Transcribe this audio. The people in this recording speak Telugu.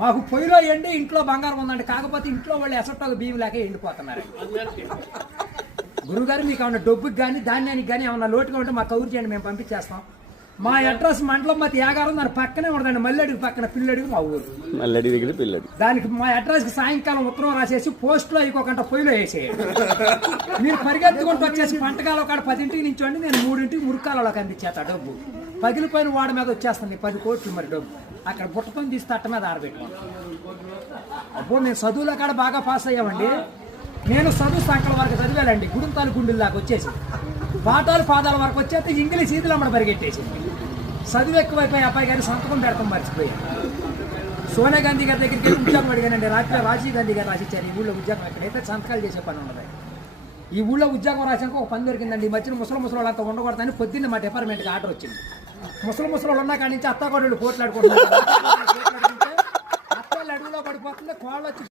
మాకు పొయ్యిలో ఎండి ఇంట్లో బంగారం ఉందండి. కాకపోతే ఇంట్లో వాళ్ళు ఎసట్టాలు బియ్యం లేక ఎండిపోతున్నారు. గురుగారు మీకు ఏమైనా డబ్బుకి కానీ ధాన్యానికి కానీ ఏమైనా లోటుగా ఉంటే మాకు కౌరు చేయండి మేము పంపించేస్తాం. మా అడ్రస్ మండలం మతి యాగారం దాని పక్కనే ఉండదండి. మల్లెడికి పక్కన పిల్లడికి మా ఊరు మల్లడి దగ్గర పిల్లడు. దానికి మా అడ్రస్కి సాయంకాలం ఉత్తరం రాసేసి పోస్ట్లో ఇంకొకంట పొయ్యిలో వేసేయండి. మీరు పరిగెత్తుకుంటూ వచ్చేసి పంటకాల కాడ పదింటికి నించోండి నేను మూడింటికి మురికాలలోకి అందించేత డబ్బు. పగిలిపోయిన వాడి మీద వచ్చేస్తుంది పది కోట్లు మరి డబ్బు. అక్కడ బుట్టకొని తీసి తట్ట మీద ఆరబెట్టుకోండి. అప్పుడు నేను చదువులో కాడ బాగా పాస్ అయ్యామండి. నేను చదువు సంకల వరకు చదివానండి గుడుంతాలు గుండెల దాకా వచ్చేసి. పాఠాలు పాదాల వరకు వచ్చేస్తే ఇంగ్లీష్ ఈదులు అమ్మడ పరిగెట్టేసింది. చదువు ఎక్కువైపోయి అబ్బాయి గారి సంతకం పెడతాం మర్చిపోయాను సోనియా గాంధీ గారి దగ్గరికి వెళ్ళి ఉద్యోగం అడిగానండి. రాత్రి రాజీవ్ గాంధీ గారు రాసిచ్చారు. ఈ ఊళ్ళో ఉద్యోగం ఎక్కడైతే సంతకాలు చేసే పని ఉండదు ఈ ఊళ్ళో ఉద్యోగం రాసాక ఒక పని దొరికిందండి. ఈ మధ్యన ముసలి ముసలి వాళ్ళంతా ఉండకూడదని పొద్దున్న మా డిపార్ట్మెంట్కి ఆర్డర్ వచ్చింది. ముసలి ముసలి వాళ్ళు ఉన్నా కాడి నుంచి అత్తాకోడళ్ళు పోట్లాడుకుంటున్నారు.